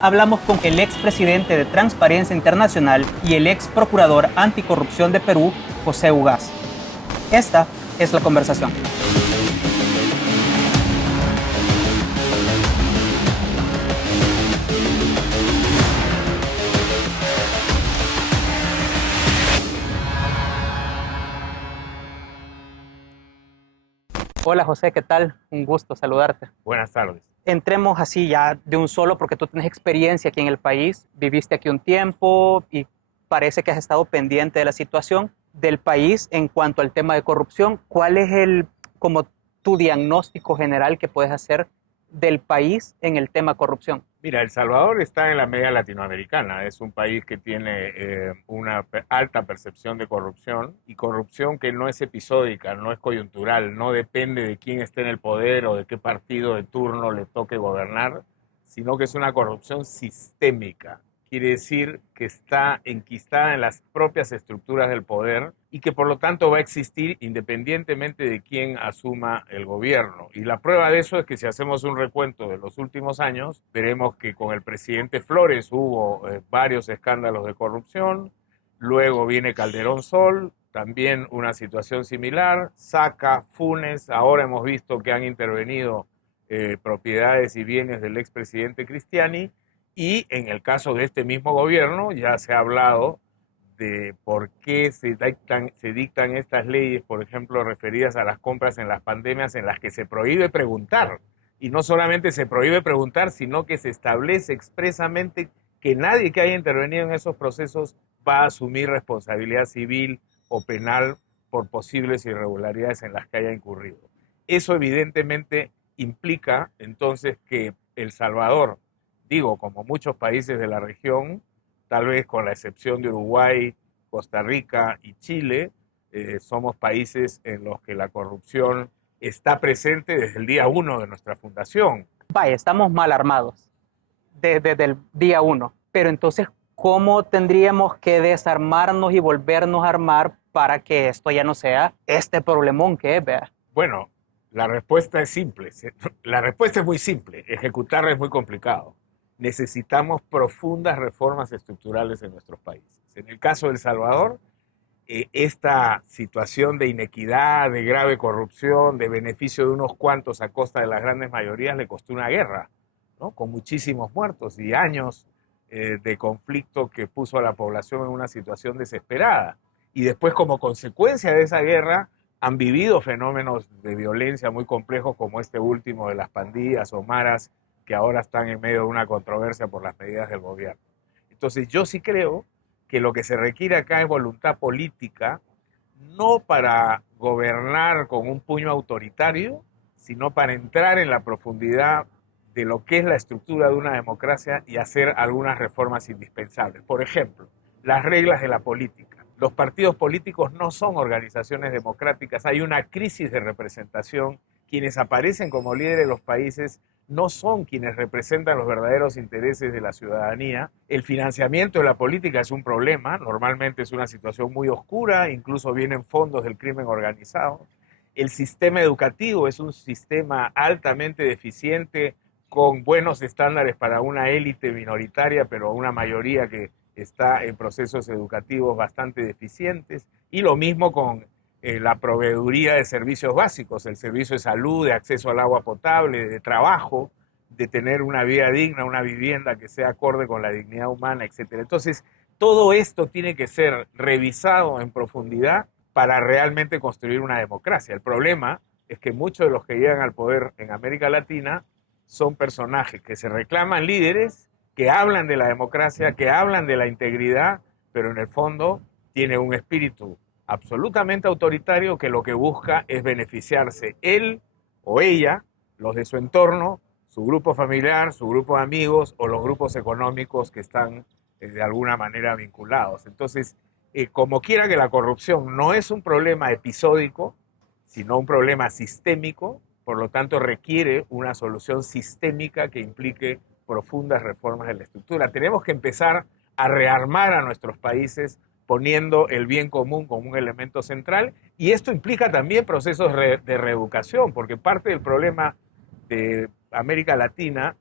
Hablamos con el expresidente de Transparencia Internacional y el ex procurador anticorrupción de Perú, José Ugaz. Esta es la conversación. Hola José, ¿qué tal? Un gusto saludarte. Buenas tardes. Entremos así ya de un solo porque tú tienes experiencia aquí en el país, viviste aquí un tiempo y parece que has estado pendiente de la situación del país en cuanto al tema de corrupción. ¿Cuál es como tu diagnóstico general que puedes hacer del país en el tema corrupción? Mira, El Salvador está en la media latinoamericana. Es un país que tiene una alta percepción de corrupción y corrupción que no es episódica, no es coyuntural, no depende de quién esté en el poder o de qué partido de turno le toque gobernar, sino que es una corrupción sistémica. Quiere decir que está enquistada en las propias estructuras del poder y que por lo tanto va a existir independientemente de quién asuma el gobierno. Y la prueba de eso es que si hacemos un recuento de los últimos años, veremos que con el presidente Flores hubo varios escándalos de corrupción, luego viene Calderón Sol, también una situación similar, Saca, Funes, ahora hemos visto que han intervenido propiedades y bienes del expresidente Cristiani, y en el caso de este mismo gobierno ya se ha hablado de por qué se dictan estas leyes, por ejemplo, referidas a las compras en las pandemias, en las que se prohíbe preguntar. Y no solamente se prohíbe preguntar, sino que se establece expresamente que nadie que haya intervenido en esos procesos va a asumir responsabilidad civil o penal por posibles irregularidades en las que haya incurrido. Eso evidentemente implica entonces que El Salvador, digo, como muchos países de la región, tal vez con la excepción de Uruguay, Costa Rica y Chile, somos países en los que la corrupción está presente desde el día uno de nuestra fundación. Vaya, estamos mal armados desde el día uno, pero entonces, ¿cómo tendríamos que desarmarnos y volvernos a armar para que esto ya no sea este problemón que es, vea? Bueno, la respuesta es simple. La respuesta es muy simple. Ejecutarla es muy complicado. Necesitamos profundas reformas estructurales en nuestros países. En el caso de El Salvador, esta situación de inequidad, de grave corrupción, de beneficio de unos cuantos a costa de las grandes mayorías le costó una guerra, ¿no? Con muchísimos muertos y años de conflicto que puso a la población en una situación desesperada. Y después, como consecuencia de esa guerra, han vivido fenómenos de violencia muy complejos como este último de las pandillas o maras que ahora están en medio de una controversia por las medidas del gobierno. Entonces yo sí creo que lo que se requiere acá es voluntad política, no para gobernar con un puño autoritario, sino para entrar en la profundidad de lo que es la estructura de una democracia y hacer algunas reformas indispensables. Por ejemplo, las reglas de la política. Los partidos políticos no son organizaciones democráticas, hay una crisis de representación. Quienes aparecen como líderes de los países no son quienes representan los verdaderos intereses de la ciudadanía. El financiamiento de la política es un problema, normalmente es una situación muy oscura, incluso vienen fondos del crimen organizado. El sistema educativo es un sistema altamente deficiente, con buenos estándares para una élite minoritaria, pero una mayoría que está en procesos educativos bastante deficientes. Y lo mismo con la proveeduría de servicios básicos, el servicio de salud, de acceso al agua potable, de trabajo, de tener una vida digna, una vivienda que sea acorde con la dignidad humana, etcétera. Entonces, todo esto tiene que ser revisado en profundidad para realmente construir una democracia. El problema es que muchos de los que llegan al poder en América Latina son personajes que se reclaman líderes, que hablan de la democracia, que hablan de la integridad, pero en el fondo tiene un espíritu absolutamente autoritario que lo que busca es beneficiarse él o ella, los de su entorno, su grupo familiar, su grupo de amigos o los grupos económicos que están de alguna manera vinculados. Entonces, como quiera que la corrupción no es un problema episódico, sino un problema sistémico, por lo tanto requiere una solución sistémica que implique profundas reformas en la estructura. Tenemos que empezar a rearmar a nuestros países poniendo el bien común como un elemento central, y esto implica también procesos de reeducación, porque parte del problema de América Latina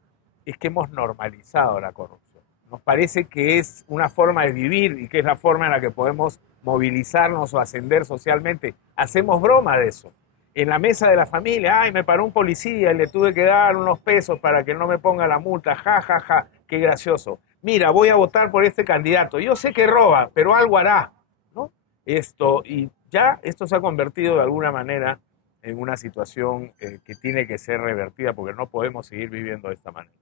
es que hemos normalizado la corrupción. Nos parece que es una forma de vivir y que es la forma en la que podemos movilizarnos o ascender socialmente. Hacemos broma de eso. En la mesa de la familia, ay, me paró un policía y le tuve que dar unos pesos para que no me ponga la multa, ja, ja, ja, qué gracioso. Mira, voy a votar por este candidato. Yo sé que roba, pero algo hará, ¿no? Y ya esto se ha convertido de alguna manera en una situación que tiene que ser revertida porque no podemos seguir viviendo de esta manera.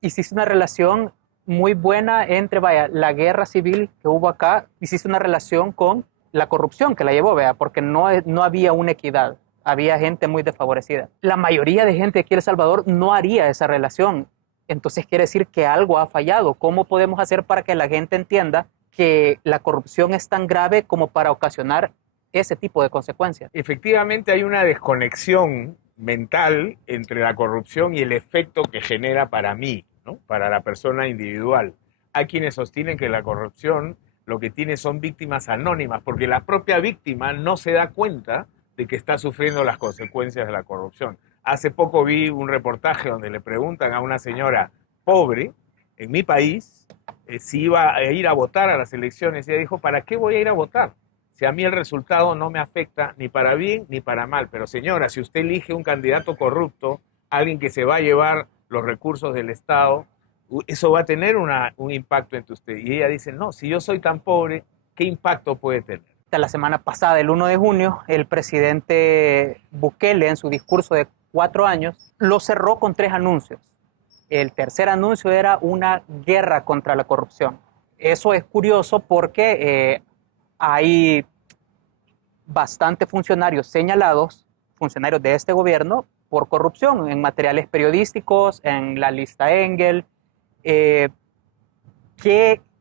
Hiciste una relación muy buena entre, vaya, la guerra civil que hubo acá, hiciste una relación con la corrupción que la llevó, vea, porque no había una equidad, había gente muy desfavorecida. La mayoría de gente aquí en El Salvador no haría esa relación, entonces quiere decir que algo ha fallado. ¿Cómo podemos hacer para que la gente entienda que la corrupción es tan grave como para ocasionar ese tipo de consecuencias? Efectivamente hay una desconexión mental entre la corrupción y el efecto que genera para mí, ¿no? Para la persona individual. Hay quienes sostienen que la corrupción lo que tiene son víctimas anónimas, porque la propia víctima no se da cuenta de que está sufriendo las consecuencias de la corrupción. Hace poco vi un reportaje donde le preguntan a una señora pobre en mi país si iba a ir a votar a las elecciones y ella dijo, ¿para qué voy a ir a votar? Si a mí el resultado no me afecta ni para bien ni para mal. Pero señora, si usted elige un candidato corrupto, alguien que se va a llevar los recursos del Estado, eso va a tener un impacto entre usted. Y ella dice, no, si yo soy tan pobre, ¿qué impacto puede tener? La semana pasada, el 1 de junio, el presidente Bukele, en su discurso de 4 años, lo cerró con 3 anuncios. El tercer anuncio era una guerra contra la corrupción. Eso es curioso porque hay bastantes funcionarios señalados, funcionarios de este gobierno, por corrupción en materiales periodísticos, en la lista Engel, que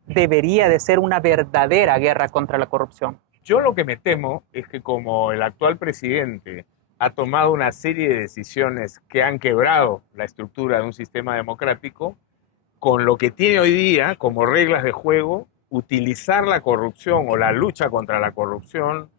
debería de ser una verdadera guerra contra la corrupción. Yo lo que me temo es que como el actual presidente ha tomado una serie de decisiones que han quebrado la estructura de un sistema democrático, con lo que tiene hoy día como reglas de juego, utilizar la corrupción o la lucha contra la corrupción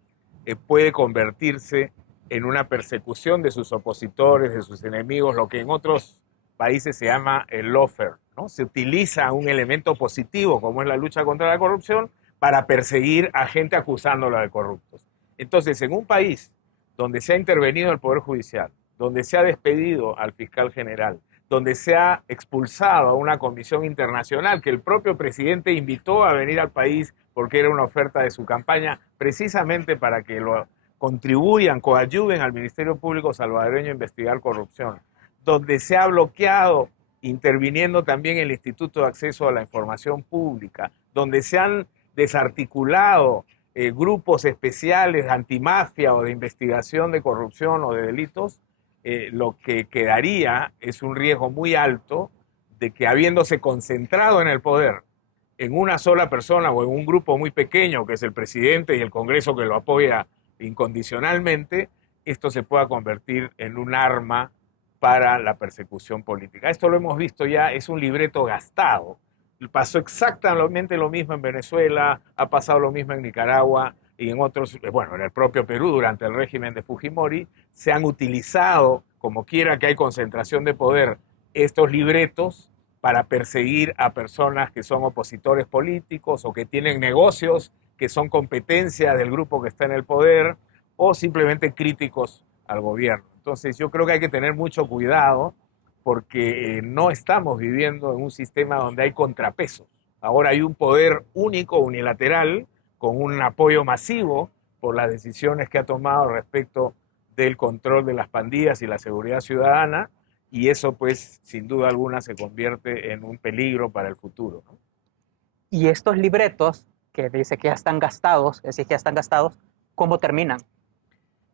puede convertirse en una persecución de sus opositores, de sus enemigos, lo que en otros países se llama el lawfare, ¿no? Se utiliza un elemento positivo como es la lucha contra la corrupción para perseguir a gente acusándola de corruptos. Entonces, en un país donde se ha intervenido el Poder Judicial, donde se ha despedido al fiscal general, donde se ha expulsado a una comisión internacional que el propio presidente invitó a venir al país porque era una oferta de su campaña, precisamente para que lo contribuyan, coadyuven al Ministerio Público salvadoreño a investigar corrupción, donde se ha bloqueado, interviniendo también el Instituto de Acceso a la Información Pública, donde se han desarticulado grupos especiales antimafia o de investigación de corrupción o de delitos, lo que quedaría es un riesgo muy alto de que habiéndose concentrado en el poder en una sola persona o en un grupo muy pequeño, que es el presidente y el Congreso que lo apoya incondicionalmente, esto se pueda convertir en un arma para la persecución política. Esto lo hemos visto ya, es un libreto gastado. Pasó exactamente lo mismo en Venezuela, ha pasado lo mismo en Nicaragua y en otros, bueno, en el propio Perú durante el régimen de Fujimori, se han utilizado, como quiera que hay concentración de poder, estos libretos para perseguir a personas que son opositores políticos o que tienen negocios que son competencia del grupo que está en el poder o simplemente críticos al gobierno. Entonces yo creo que hay que tener mucho cuidado porque no estamos viviendo en un sistema donde hay contrapesos. Ahora hay un poder único, unilateral, con un apoyo masivo por las decisiones que ha tomado respecto del control de las pandillas y la seguridad ciudadana, y eso pues sin duda alguna se convierte en un peligro para el futuro, ¿no? Y estos libretos, que dice que ya están gastados, es decir, que ya están gastados, ¿cómo terminan?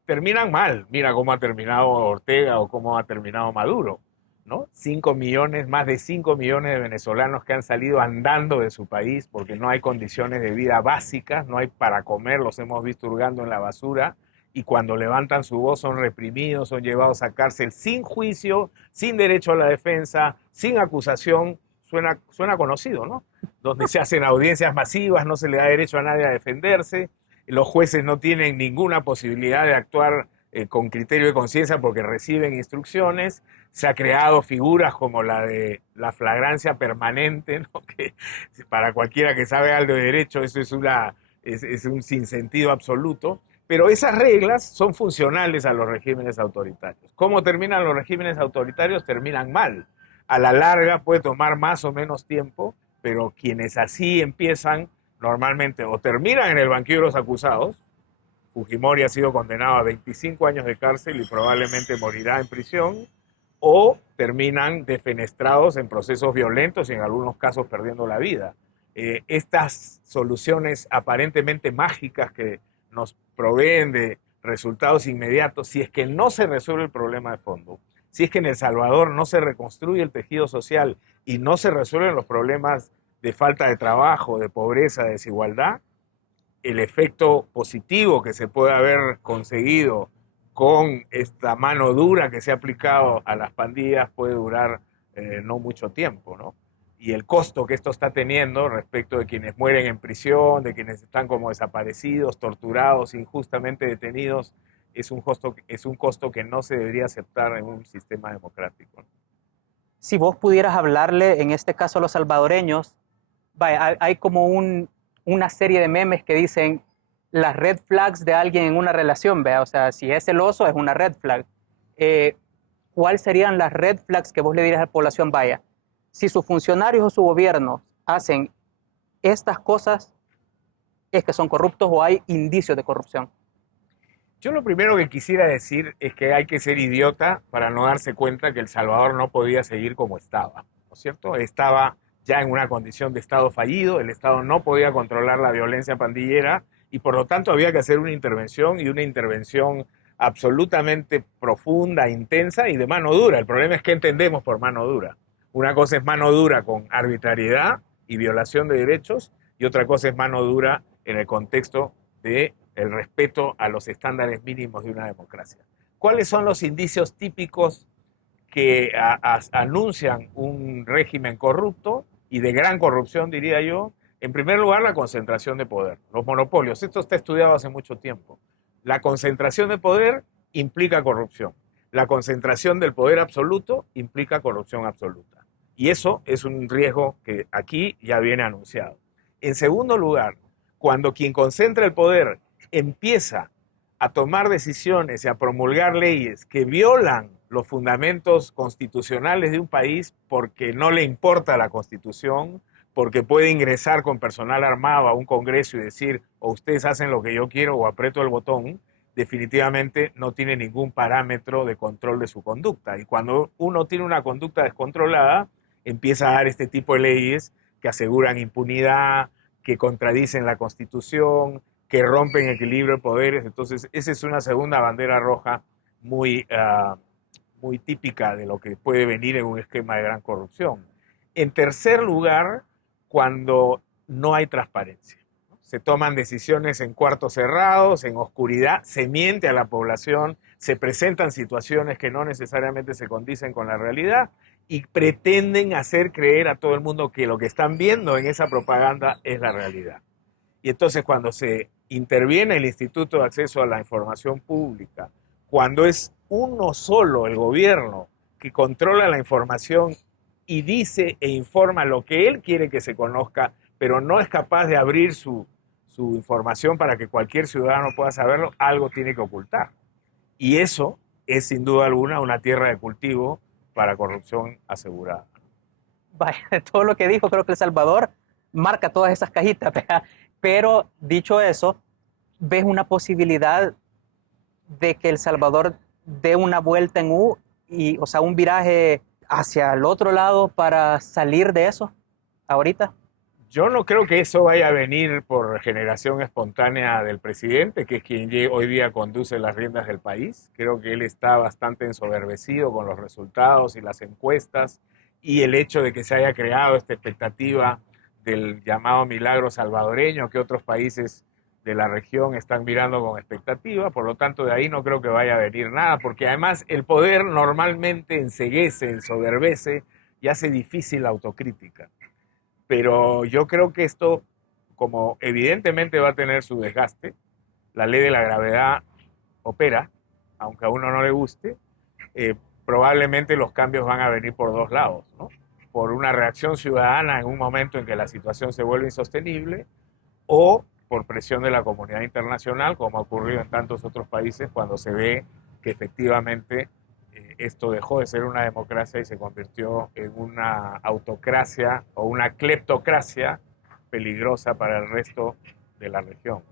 Terminan mal. Mira cómo ha terminado Ortega o cómo ha terminado Maduro, ¿no? 5 millones, más de 5 millones de venezolanos que han salido andando de su país porque no hay condiciones de vida básicas, no hay para comer, los hemos visto hurgando en la basura, y cuando levantan su voz son reprimidos, son llevados a cárcel sin juicio, sin derecho a la defensa, sin acusación. Suena conocido, ¿no? Donde se hacen audiencias masivas, no se le da derecho a nadie a defenderse, los jueces no tienen ninguna posibilidad de actuar con criterio de conciencia porque reciben instrucciones. Se ha creado figuras como la de la flagrancia permanente, ¿no? Que para cualquiera que sabe algo de derecho eso es un sinsentido absoluto. Pero esas reglas son funcionales a los regímenes autoritarios. ¿Cómo terminan los regímenes autoritarios? Terminan mal. A la larga puede tomar más o menos tiempo, pero quienes así empiezan normalmente o terminan en el banquillo de los acusados. Fujimori ha sido condenado a 25 años de cárcel y probablemente morirá en prisión, o terminan defenestrados en procesos violentos y en algunos casos perdiendo la vida. Estas soluciones aparentemente mágicas que nos proveen de resultados inmediatos, si es que no se resuelve el problema de fondo, si es que en El Salvador no se reconstruye el tejido social y no se resuelven los problemas de falta de trabajo, de pobreza, de desigualdad, el efecto positivo que se puede haber conseguido con esta mano dura que se ha aplicado a las pandillas puede durar no mucho tiempo, ¿no? Y el costo que esto está teniendo respecto de quienes mueren en prisión, de quienes están como desaparecidos, torturados, injustamente detenidos, es un costo que no se debería aceptar en un sistema democrático. Si vos pudieras hablarle, en este caso a los salvadoreños, vaya, hay como una serie de memes que dicen las red flags de alguien en una relación, ¿vea? O sea, si es celoso es una red flag. ¿Cuáles serían las red flags que vos le dirías a la población? Vaya, si sus funcionarios o su gobierno hacen estas cosas, es que son corruptos o hay indicios de corrupción. Yo lo primero que quisiera decir es que hay que ser idiota para no darse cuenta que El Salvador no podía seguir como estaba, ¿no es cierto? Estaba ya en una condición de Estado fallido, el Estado no podía controlar la violencia pandillera y por lo tanto había que hacer una intervención y una intervención absolutamente profunda, intensa y de mano dura. El problema es que entendemos por mano dura. Una cosa es mano dura con arbitrariedad y violación de derechos y otra cosa es mano dura en el contexto de el respeto a los estándares mínimos de una democracia. ¿Cuáles son los indicios típicos que anuncian un régimen corrupto y de gran corrupción, diría yo? En primer lugar, la concentración de poder, los monopolios. Esto está estudiado hace mucho tiempo. La concentración de poder implica corrupción. La concentración del poder absoluto implica corrupción absoluta. Y eso es un riesgo que aquí ya viene anunciado. En segundo lugar, cuando quien concentra el poder empieza a tomar decisiones y a promulgar leyes que violan los fundamentos constitucionales de un país porque no le importa la Constitución, porque puede ingresar con personal armado a un Congreso y decir o ustedes hacen lo que yo quiero o aprieto el botón, definitivamente no tiene ningún parámetro de control de su conducta. Y cuando uno tiene una conducta descontrolada, empieza a dar este tipo de leyes que aseguran impunidad, que contradicen la Constitución, que rompen equilibrio de poderes. Entonces, esa es una segunda bandera roja muy, muy típica de lo que puede venir en un esquema de gran corrupción. En tercer lugar, cuando no hay transparencia. Se toman decisiones en cuartos cerrados, en oscuridad, se miente a la población, se presentan situaciones que no necesariamente se condicen con la realidad y pretenden hacer creer a todo el mundo que lo que están viendo en esa propaganda es la realidad. Y entonces cuando se interviene el Instituto de Acceso a la Información Pública, cuando es uno solo el gobierno que controla la información y dice e informa lo que él quiere que se conozca, pero no es capaz de abrir su información para que cualquier ciudadano pueda saberlo, algo tiene que ocultar. Y eso es sin duda alguna una tierra de cultivo para corrupción asegurada. Vaya, de todo lo que dijo, creo que El Salvador marca todas esas cajitas, ¿verdad? Pero dicho eso, ¿ves una posibilidad de que El Salvador dé una vuelta en U y, o sea, un viraje hacia el otro lado para salir de eso ahorita? Yo no creo que eso vaya a venir por generación espontánea del presidente, que es quien hoy día conduce las riendas del país. Creo que él está bastante ensoberbecido con los resultados y las encuestas y el hecho de que se haya creado esta expectativa del llamado milagro salvadoreño que otros países de la región están mirando con expectativa. Por lo tanto, de ahí no creo que vaya a venir nada, porque además el poder normalmente enceguece, ensoberbece y hace difícil la autocrítica. Pero yo creo que esto, como evidentemente va a tener su desgaste, la ley de la gravedad opera aunque a uno no le guste, probablemente los cambios van a venir por dos lados, ¿no? Por una reacción ciudadana en un momento en que la situación se vuelve insostenible, o por presión de la comunidad internacional, como ha ocurrido en tantos otros países cuando se ve que efectivamente esto dejó de ser una democracia y se convirtió en una autocracia o una cleptocracia peligrosa para el resto de la región.